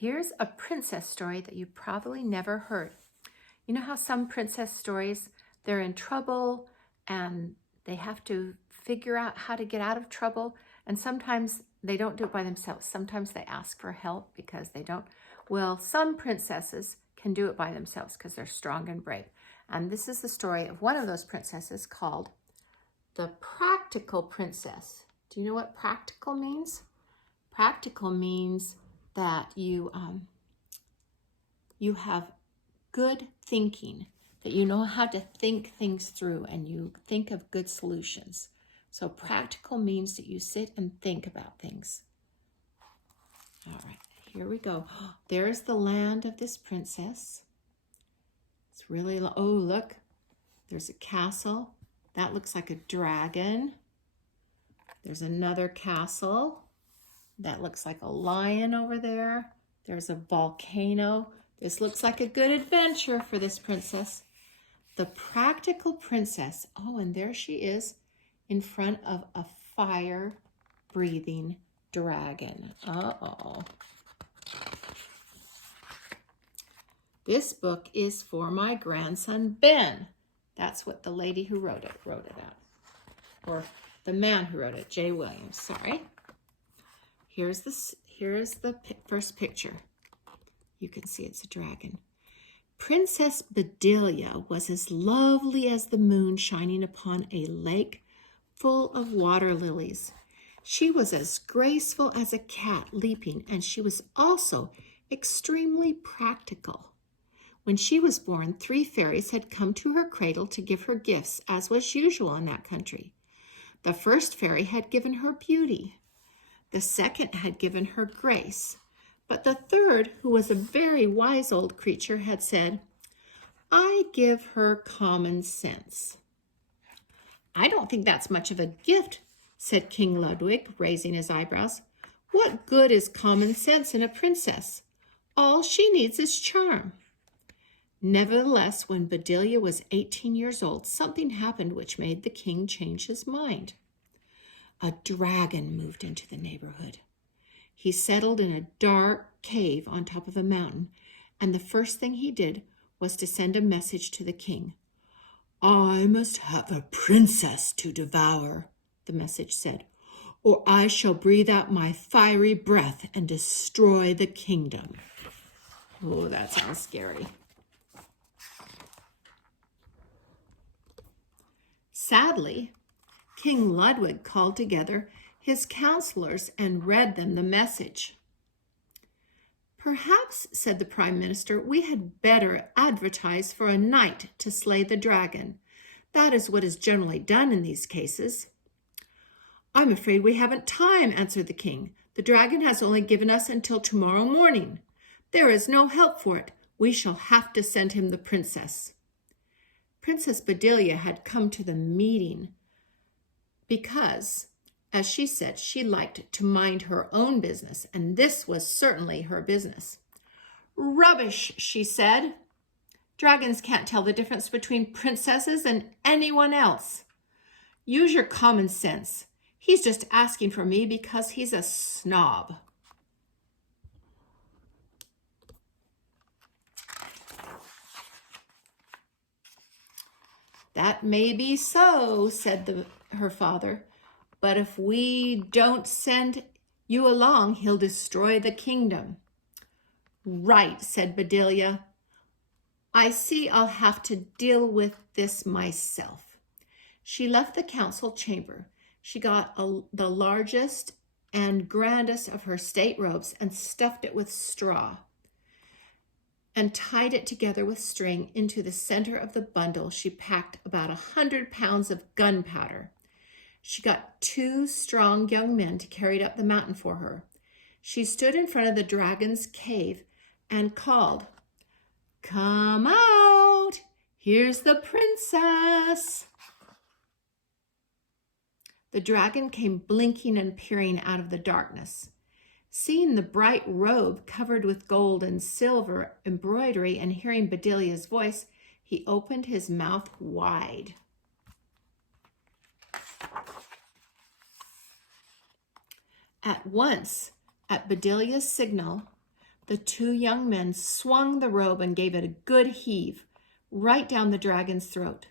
Here's a princess story that you probably never heard. You know how some princess stories, they're in trouble and they have to figure out how to get out of trouble, and sometimes they don't do it by themselves. Sometimes they ask for help because they don't. Well, some princesses can do it by themselves because they're strong and brave. And this is the story of one of those princesses called the Practical Princess. Do you know what practical means? Practical means that you have good thinking, that you know how to think things through and you think of good solutions. So practical means that you sit and think about things. All right, here we go. There's the land of this princess. It's really, oh, look, there's a castle. That looks like a dragon. There's another castle. That looks like a lion over there. There's a volcano. This looks like a good adventure for this princess. The Practical Princess. Oh, and there she is in front of a fire-breathing dragon. Uh-oh. This book is for my grandson, Ben. That's what the lady who wrote it out. Or the man who wrote it, J. Williams, sorry. Here's the first picture. You can see it's a dragon. Princess Bedelia was as lovely as the moon shining upon a lake full of water lilies. She was as graceful as a cat leaping, and she was also extremely practical. When she was born, 3 fairies had come to her cradle to give her gifts, as was usual in that country. The first fairy had given her beauty. The second had given her grace. But the third, who was a very wise old creature, had said, I give her common sense. I don't think that's much of a gift, said King Ludwig, raising his eyebrows. What good is common sense in a princess? All she needs is charm. Nevertheless, when Bedelia was 18 years old, something happened which made the king change his mind. A dragon moved into the neighborhood. He settled in a dark cave on top of a mountain, and the first thing he did was to send a message to the king. I must have a princess to devour, the message said, or I shall breathe out my fiery breath and destroy the kingdom. Oh, that sounds scary. Sadly, King Ludwig called together his counselors and read them the message. Perhaps, said the Prime Minister, we had better advertise for a knight to slay the dragon. That is what is generally done in these cases. I'm afraid we haven't time, answered the king. The dragon has only given us until tomorrow morning. There is no help for it. We shall have to send him the princess. Princess Bedelia had come to the meeting because, as she said, she liked to mind her own business, and this was certainly her business. Rubbish, she said. Dragons can't tell the difference between princesses and anyone else. Use your common sense. He's just asking for me because he's a snob. That may be so, said her father, but if we don't send you along, he'll destroy the kingdom. Right, said Bedelia. I see I'll have to deal with this myself. She left the council chamber. She got the largest and grandest of her state robes and stuffed it with straw and tied it together with string. Into the center of the bundle, she packed about 100 pounds of gunpowder. She got 2 strong young men to carry it up the mountain for her. She stood in front of the dragon's cave and called, Come out! Here's the princess! The dragon came blinking and peering out of the darkness. Seeing the bright robe covered with gold and silver embroidery and hearing Bedelia's voice, he opened his mouth wide. At once, at Bedelia's signal, The two young men swung the robe and gave it a good heave, right down the dragon's throat.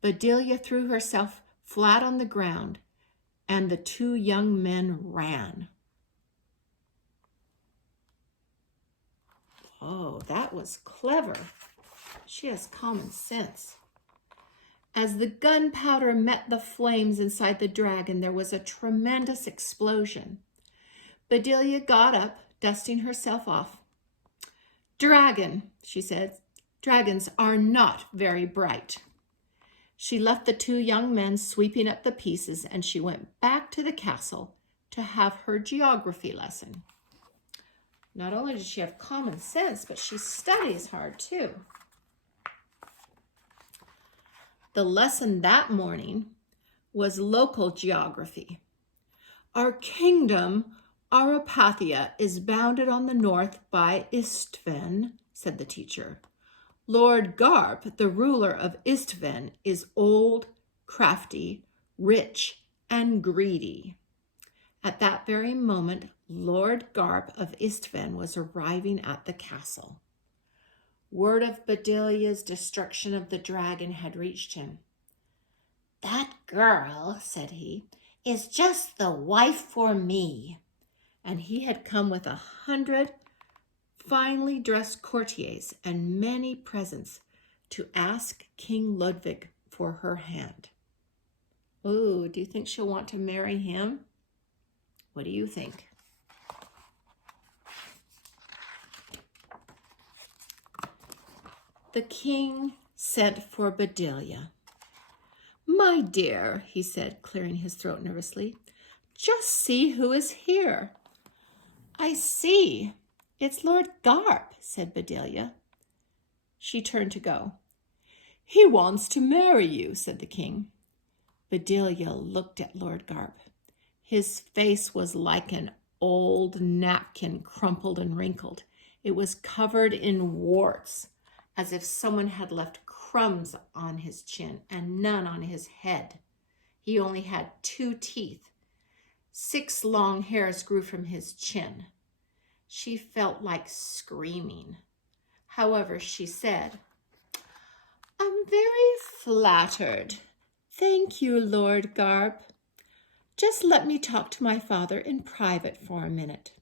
Bedelia threw herself flat on the ground, and the two young men ran. Oh, that was clever. She has common sense. As the gunpowder met the flames inside the dragon, there was a tremendous explosion. Bedelia got up, dusting herself off. "Dragon," she said, "dragons are not very bright." She left the two young men sweeping up the pieces, and she went back to the castle to have her geography lesson. Not only does she have common sense, but she studies hard too. The lesson that morning was local geography. Our kingdom, Arapathia, is bounded on the north by Istvan, said the teacher. Lord Garp, the ruler of Istvan, is old, crafty, rich, and greedy. At that very moment, Lord Garp of Istvan was arriving at the castle. Word of Bedelia's destruction of the dragon had reached him. "That girl," said he, "is just the wife for me." And he had come with 100 finely dressed courtiers and many presents to ask King Ludwig for her hand. Oh, do you think she'll want to marry him? What do you think? The king sent for Bedelia. "My dear," he said, clearing his throat nervously, "just see who is here." "I see. It's Lord Garp," said Bedelia. She turned to go. "He wants to marry you," said the king. Bedelia looked at Lord Garp. His face was like an old napkin, crumpled and wrinkled. It was covered in warts, as if someone had left crumbs on his chin and none on his head. He only had 2 teeth. 6 long hairs grew from his chin. She felt like screaming. However, she said, "I'm very flattered. Thank you, Lord Garp. Just let me talk to my father in private for a minute."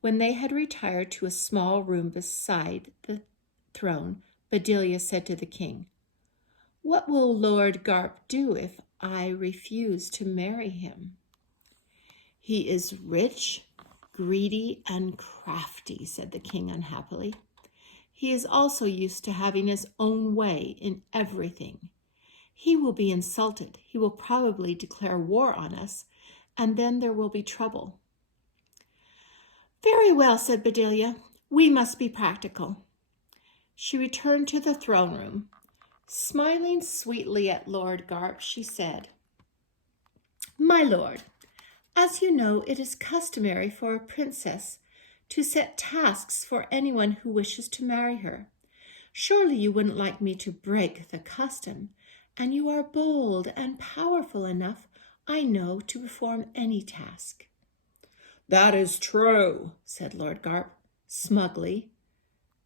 When they had retired to a small room beside the throne, Bedelia said to the king, "What will Lord Garp do if I refuse to marry him?" "He is rich, greedy, and crafty," said the king unhappily. "He is also used to having his own way in everything. He will be insulted. He will probably declare war on us, and then there will be trouble." "Very well," said Bedelia. "We must be practical." She returned to the throne room. Smiling sweetly at Lord Garp, she said, "My lord, as you know, it is customary for a princess to set tasks for anyone who wishes to marry her. Surely you wouldn't like me to break the custom, and you are bold and powerful enough, I know, to perform any task." "That is true," said Lord Garp, smugly,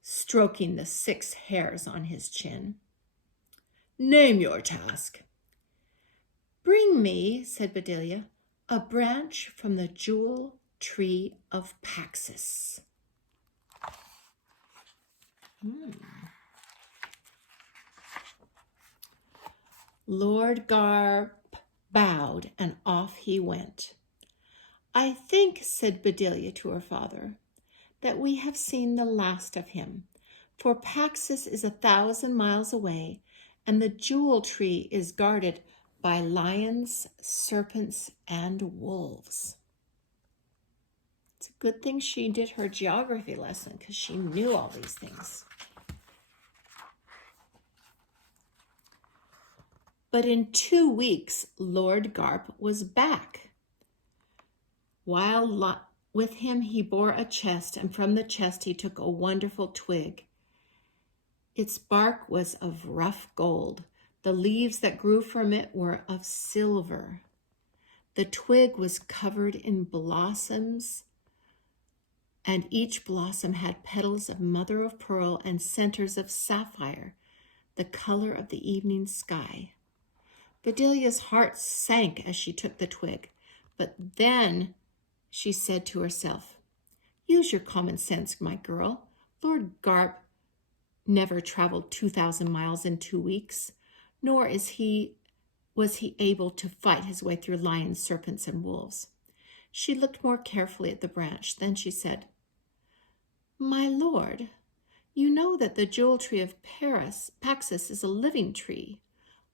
stroking the 6 hairs on his chin. "Name your task." "Bring me," said Bedelia, "a branch from the jewel tree of Paxis." Lord Garp bowed, and off he went. "I think," said Bedelia to her father, "that we have seen the last of him, for Paxis is 1,000 miles away, and the jewel tree is guarded by lions, serpents, and wolves." It's a good thing she did her geography lesson, because she knew all these things. But in 2 weeks, Lord Garp was back. While with him he bore a chest, and from the chest he took a wonderful twig. Its bark was of rough gold. The leaves that grew from it were of silver. The twig was covered in blossoms and each blossom had petals of mother of pearl and centers of sapphire, the color of the evening sky. Bedelia's heart sank as she took the twig, but then she said to herself, "Use your common sense, my girl. Lord Garp never traveled 2,000 miles in 2 weeks, nor was he able to fight his way through lions, serpents, and wolves." She looked more carefully at the branch. Then she said, "My lord, you know that the jewel tree of Paxus is a living tree,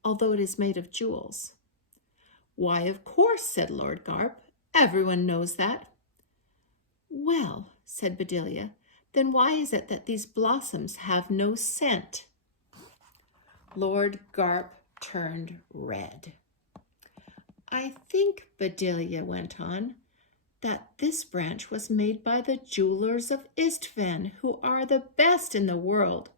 although it is made of jewels." "Why, of course," said Lord Garp. "Everyone knows that." "Well," said Bedelia, "then why is it that these blossoms have no scent?" Lord Garp turned red. "I think," Bedelia went on, "that this branch was made by the jewelers of Istvan, who are the best in the world.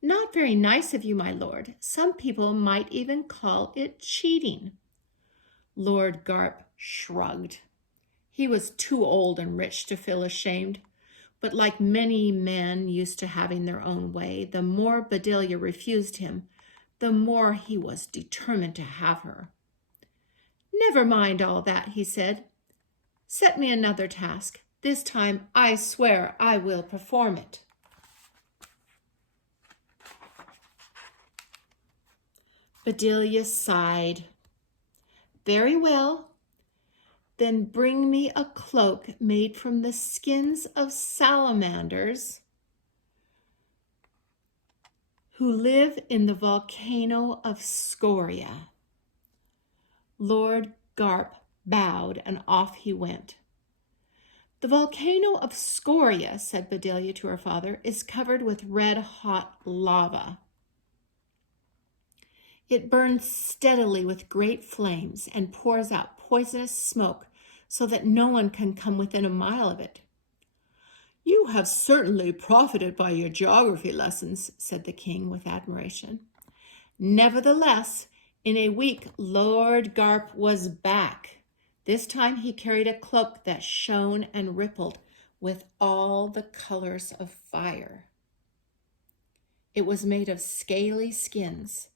Not very nice of you, my lord. Some people might even call it cheating." Lord Garp shrugged. He was too old and rich to feel ashamed, but like many men used to having their own way, the more Bedelia refused him, the more he was determined to have her. "Never mind all that," he said. "Set me another task. This time I swear I will perform it." Bedelia sighed. "Very well. Then bring me a cloak made from the skins of salamanders who live in the volcano of Scoria." Lord Garp bowed, and off he went. "The volcano of Scoria," said Bedelia to her father, "is covered with red-hot lava. It burns steadily with great flames and pours out poisonous smoke so that no one can come within a mile of it." "You have certainly profited by your geography lessons," said the king with admiration. Nevertheless, in a week, Lord Garp was back. This time he carried a cloak that shone and rippled with all the colors of fire. It was made of scaly skins,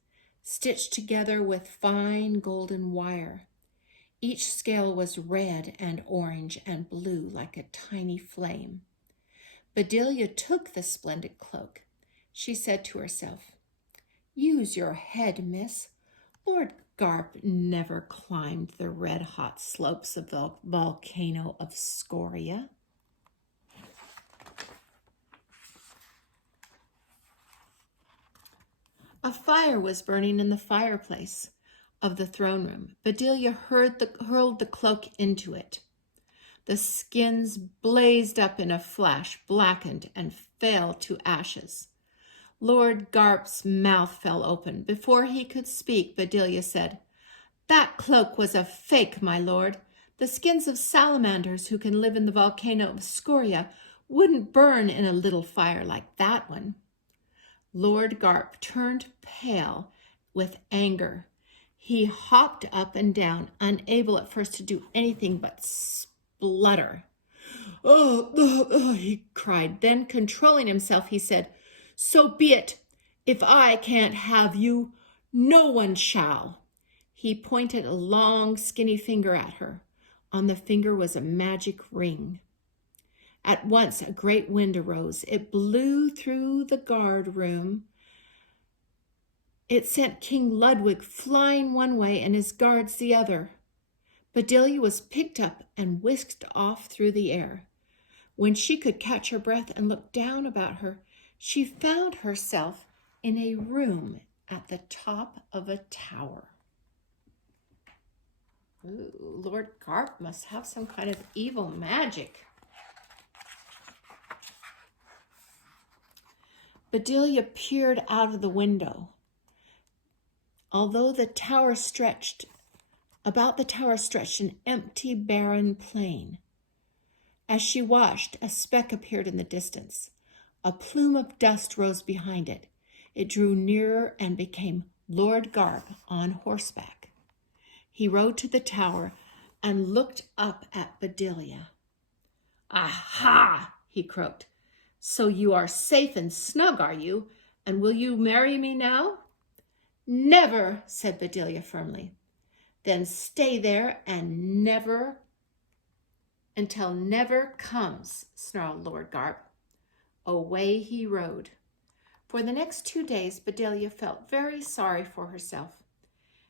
stitched together with fine golden wire. Each scale was red and orange and blue like a tiny flame. Bedelia took the splendid cloak. She said to herself, "Use your head, miss. Lord Garp never climbed the red-hot slopes of the volcano of Scoria." A fire was burning in the fireplace of the throne room. Bedelia hurled the cloak into it. The skins blazed up in a flash, blackened, and fell to ashes. Lord Garp's mouth fell open. Before he could speak, Bedelia said, "That cloak was a fake, my lord. The skins of salamanders who can live in the volcano of Scoria wouldn't burn in a little fire like that one." Lord Garp turned pale with anger. He hopped up and down, unable at first to do anything but splutter. Oh, he cried. Then, controlling himself, he said, "So be it. If I can't have you, no one shall." He pointed a long, skinny finger at her. On the finger was a magic ring. At once, a great wind arose. It blew through the guard room. It sent King Ludwig flying one way and his guards the other. Bedelia was picked up and whisked off through the air. When she could catch her breath and look down about her, she found herself in a room at the top of a tower. Ooh, Lord Garp must have some kind of evil magic. Bedelia peered out of the window. Although the tower stretched, about the tower stretched an empty, barren plain. As she watched, a speck appeared in the distance. A plume of dust rose behind it. It drew nearer and became Lord Garp on horseback. He rode to the tower and looked up at Bedelia. "Aha!" he croaked. So you are safe and snug, are you? And will you marry me now? Never, said Bedelia firmly. Then stay there and never until never comes, snarled Lord Garp. Away he rode. For the next 2 days, Bedelia felt very sorry for herself.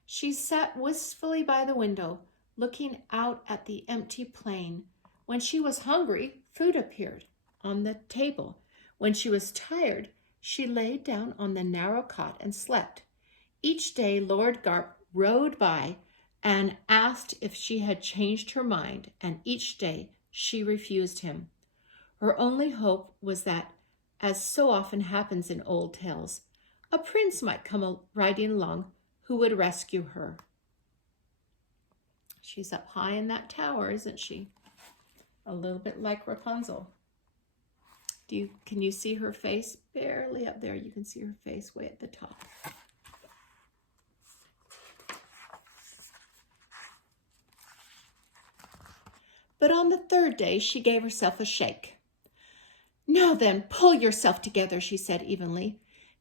She sat wistfully by the window, looking out at the empty plain. When she was hungry, food appeared on the table. When she was tired, she lay down on the narrow cot and slept. Each day, Lord Garp rode by and asked if she had changed her mind, and each day she refused him. Her only hope was that, as so often happens in old tales, a prince might come riding along who would rescue her. She's up high in that tower, isn't she? A little bit like Rapunzel. Can you see her face? Barely up there. You can see her face way at the top. But on the 3rd day, she gave herself a shake. Now then, pull yourself together, she said evenly.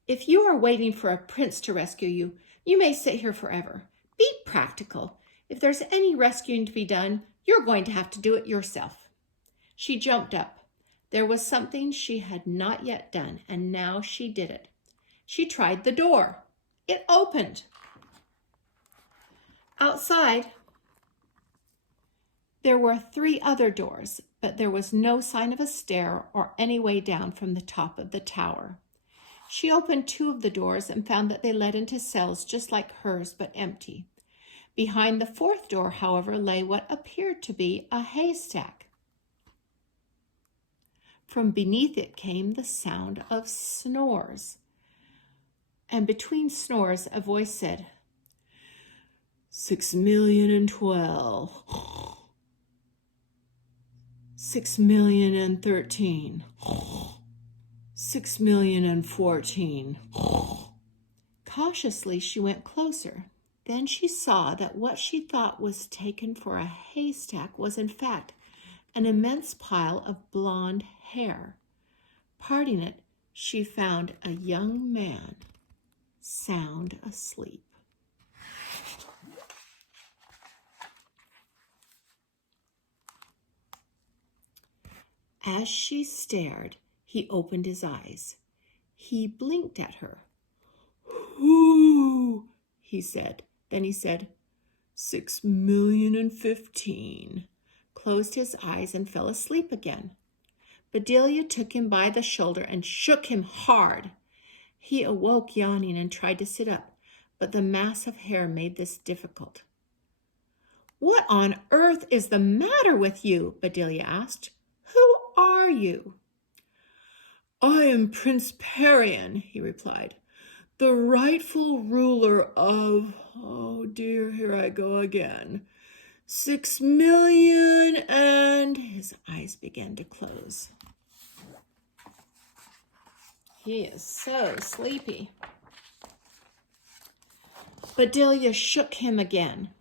If you are waiting for a prince to rescue you, you may sit here forever. Be practical. If there's any rescuing to be done, you're going to have to do it yourself. She jumped up. There was something she had not yet done, and now she did it. She tried the door. It opened. Outside, there were 3 other doors, but there was no sign of a stair or any way down from the top of the tower. She opened 2 of the doors and found that they led into cells just like hers, but empty. Behind the 4th door, however, lay what appeared to be a haystack. From beneath it came the sound of snores. And between snores, a voice said, 6,012,000. 6,013,000. 6,014,000. Cautiously, she went closer. Then she saw that what she thought was taken for a haystack was in fact an immense pile of blonde hair. Parting it, she found a young man sound asleep. As she stared, he opened his eyes. He blinked at her. "Whoo," he said. Then he said, 6,015,000, closed his eyes and fell asleep again. Bedelia took him by the shoulder and shook him hard. He awoke yawning and tried to sit up, but the mass of hair made this difficult. "What on earth is the matter with you?" Bedelia asked. "Who are you?" "I am Prince Perion," he replied, "the rightful ruler of, oh dear, here I go again, 6,000,000 and..." His eyes began to close. He is so sleepy. Bedelia shook him again.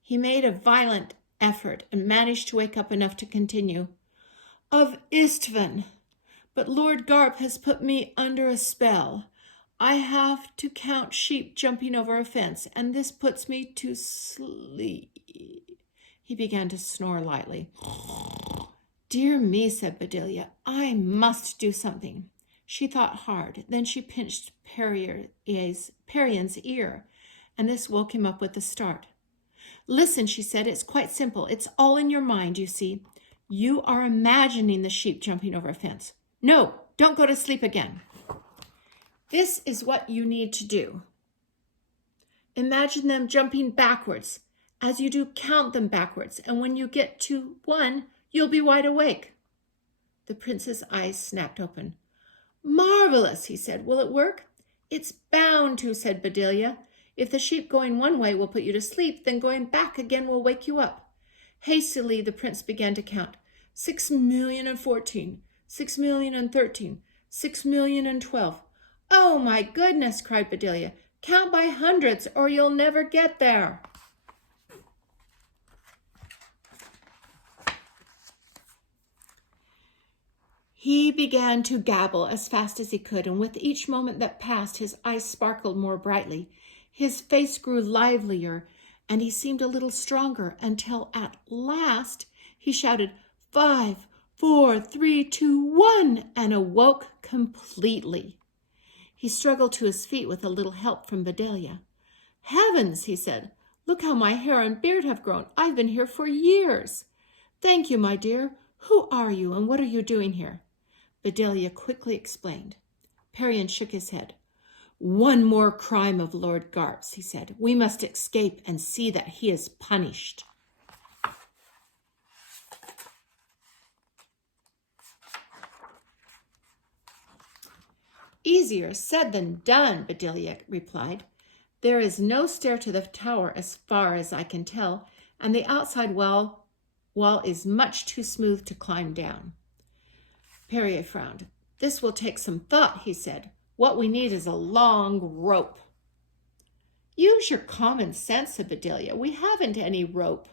He made a violent effort and managed to wake up enough to continue. "Of Istvan, but Lord Garp has put me under a spell. I have to count sheep jumping over a fence, and this puts me to sleep." He began to snore lightly. "Dear me," said Bedelia, "I must do something." She thought hard. Then she pinched Perion's ear, and this woke him up with a start. "Listen," she said, "it's quite simple. It's all in your mind, you see. You are imagining the sheep jumping over a fence. No, don't go to sleep again. This is what you need to do. Imagine them jumping backwards. As you do, count them backwards, and when you get to 1, you'll be wide awake." The prince's eyes snapped open. "Marvelous," he said. "Will it work?" "It's bound to," said Bedelia. "If the sheep going one way will put you to sleep, then going back again will wake you up." Hastily, the prince began to count. 6,014,000, 6,013,000, 6,012,000. "Oh, my goodness," cried Bedelia. "Count by hundreds or you'll never get there." He began to gabble as fast as he could, and with each moment that passed, his eyes sparkled more brightly. His face grew livelier, and he seemed a little stronger, until at last he shouted, 5, 4, 3, 2, 1, and awoke completely. He struggled to his feet with a little help from Bedelia. Heavens, he said, look how my hair and beard have grown. I've been here for years. Thank you, my dear. Who are you, and what are you doing here? Bedelia quickly explained. Perian shook his head. One more crime of Lord Garp's, he said. We must escape and see that he is punished. Easier said than done, Bedelia replied. There is no stair to the tower as far as I can tell, and the outside wall is much too smooth to climb down. Perrier frowned. This will take some thought, he said. What we need is a long rope. Use your common sense, said Bedelia. We haven't any rope.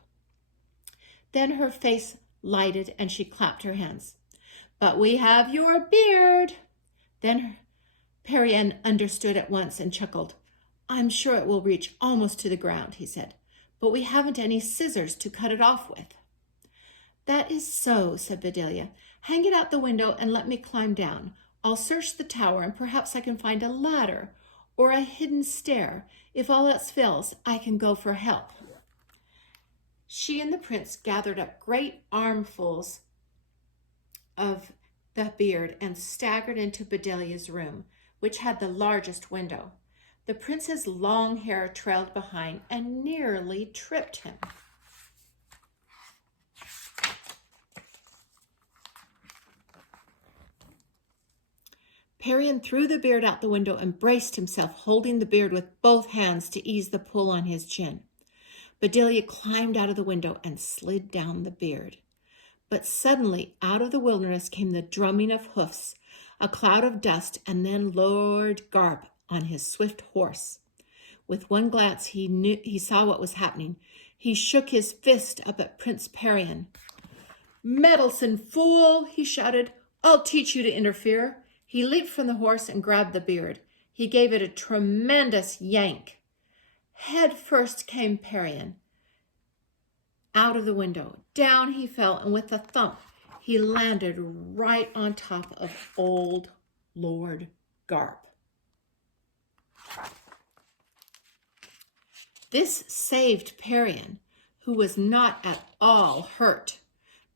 Then her face lighted and she clapped her hands. But we have your beard. Then Perian understood at once and chuckled. I'm sure it will reach almost to the ground, he said. But we haven't any scissors to cut it off with. That is so, said Bedelia. Hang it out the window and let me climb down. I'll search the tower and perhaps I can find a ladder or a hidden stair. If all else fails, I can go for help. She and the prince gathered up great armfuls of the beard and staggered into Bedelia's room, which had the largest window. The prince's long hair trailed behind and nearly tripped him. Perian threw the beard out the window and braced himself, holding the beard with both hands to ease the pull on his chin. Bedelia climbed out of the window and slid down the beard. But suddenly, out of the wilderness came the drumming of hoofs, a cloud of dust, and then Lord Garp on his swift horse. With one glance, he saw what was happening. He shook his fist up at Prince Perian. Meddlesome fool, he shouted. I'll teach you to interfere. He leaped from the horse and grabbed the beard. He gave it a tremendous yank. Head first came Perian out of the window. Down he fell, and with a thump, he landed right on top of old Lord Garp. This saved Perian, who was not at all hurt,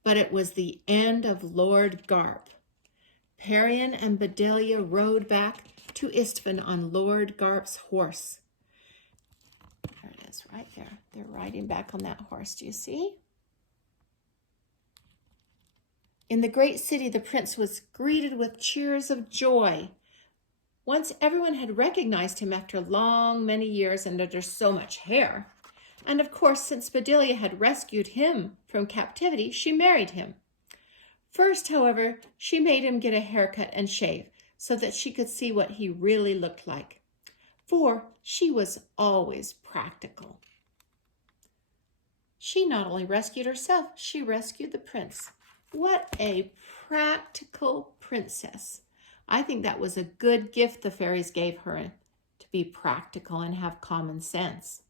but it was the end of Lord Garp. Perian and Bedelia rode back to Istvan on Lord Garp's horse. There it is, right there. They're riding back on that horse, do you see? In the great city, the prince was greeted with cheers of joy. Once everyone had recognized him after many years and under so much hair. And of course, since Bedelia had rescued him from captivity, she married him. First, however, she made him get a haircut and shave so that she could see what he really looked like. For she was always practical. She not only rescued herself, she rescued the prince. What a practical princess. I think that was a good gift the fairies gave her, to be practical and have common sense.